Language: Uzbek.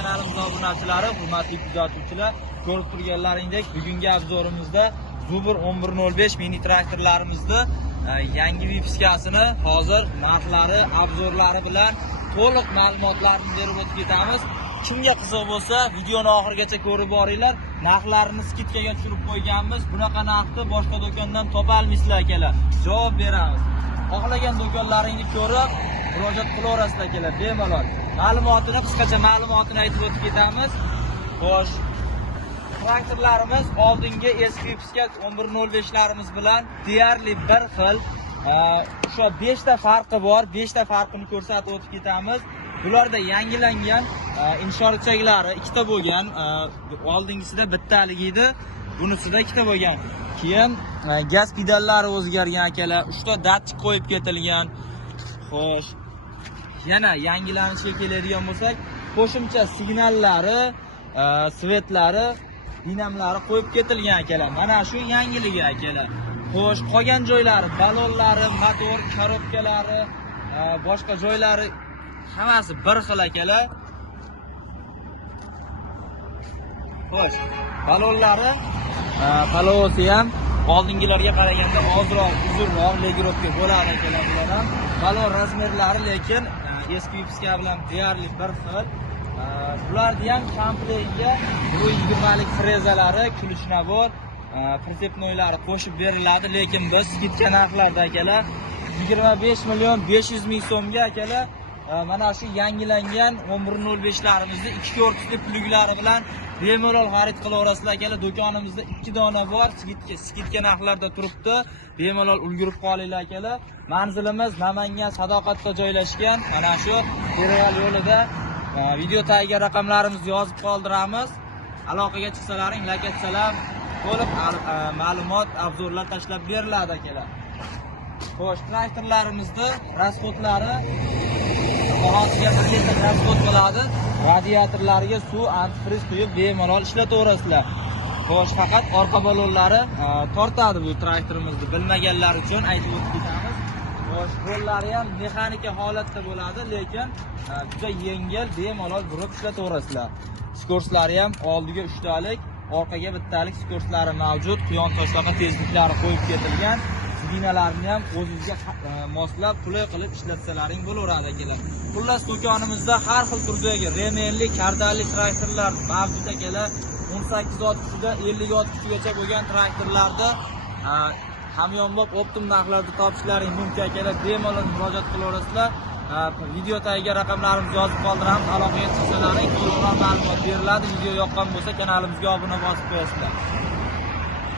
kanalimiz obunachilari, hurmatli kuzatuvchilar, ko'rib turganlaringdek bugungi obzorimizda Zubr 1105 mini traktorlarimizni yangi vipiskasini hozir narxlari, obzorlari bilan to'liq ma'lumotlarni berib o'tib ketamiz. Kimga qiziq bo'lsa, videoni oxirigacha ko'rib boringlar. Narxlarini skidkaga tushirib qo'yganmiz. Bunaqa narxni boshqa do'kondan topolmaysizlar akalar. Javob beramiz. Xohlagan do'konlaringni ko'rib, murojaat qilaverasizlar akalar, bemalol. Ma'lumotini, qisqacha ma'lumotini aytib o'tib ketamiz. Xo'sh, traktorlarimiz oldingi eski vipiskas 1105larimiz bilan deyarli bir xil. O'sha 5 ta farqi bor. 5 ta farqini ko'rsatib o'tib ketamiz. Bularda yangilangan inshoratchaklari ikkita bo'lgan. Oldingisida bittalik edi, bunisida ikkita bo'lgan. Keyin gaz pedallari o'zgargan akalar. 3 ta datchik qo'yib ketilgan. Xo'sh, yana yangilanishga keladigan bo'lsak, qo'shimcha signallari, svetlari, dinamlari qo'yib ketilgan akalar. Mana shu yangiligi akalar. Xo'sh, qolgan joylari, balonlari, motor, korobkalari, boshqa joylari hammasi bir xil akalar. Xo'sh, balonlari, palosi ham oldingilarga qaraganda ozroq uzunroq, legirovka bo'ladi akalar bular ham. Balon razmerlari lekin eski vipiska bilan deyarli bir xil. Bularni ham komplektiga 120 lik frezalari, ключнабор, прицепнойлari qo'shib beriladi, lekin biz skidka narxlarda akalar 25 million 500 ming so'mga akalar mana shu yangilangan 1105larimizni 2 korpusli pluglari bilan bemalol xarid qilaverasizlar akalar. Do'konimizda 2 dona bor, skidka narxlarda turibdi. Bemalol ulgurib qolinglar akalar. Manzilimiz Namangan Sadoqatda joylashgan. Mana shu Tergal yo'lida. Video tagiga raqamlarimizni yozib qoldiramiz. Aloqaga chiqsalaring, lakatsalar, to'liq ma'lumot, obzorlar tashlab beriladi akalar. Xo'sh, traktorlarimizda rasxodlari soatiga 1 litr rasxod bo'ladi. Radiatorlariga suv, antifriz quyib bemalol ishlataverasizlar. Xo'sh, faqat orqa balonlari tortadi bu traktorimizni. Bilmaganlar uchun aytib o'tib ketamiz. Xo'sh, qo'llari ham mexanika holatda bo'ladi, lekin juda yengil, bemalol burib ishlataverasizlar. Skorslari ham oldiga 3 talik, orqaga bittalik skorslari mavjud. Quyon tashlaqa tezliklari qo'yib ketilgan. Binalarni ham o'zingizga moslab, qulay qilib ishlatsalaring bo'laveradi akalar. Xullas, do'konimizda har xil turdagi remenli, kardalli traktorlar mavjud akalar. 18 ot kuchida 50 ot kuchigacha bo'lgan traktorlarda hamyonbop optim narxlarda topishlaring mumkin akalar. Bemalol murojaat qilaverasizlar. Video tagiga raqamlarimizni yozib qoldiramiz. Aloqaga chiqsalaring to'liqroq ma'lumot beriladi. Video yoqqan bo'lsa kanalimizga obuna bosib qo'yasizlar.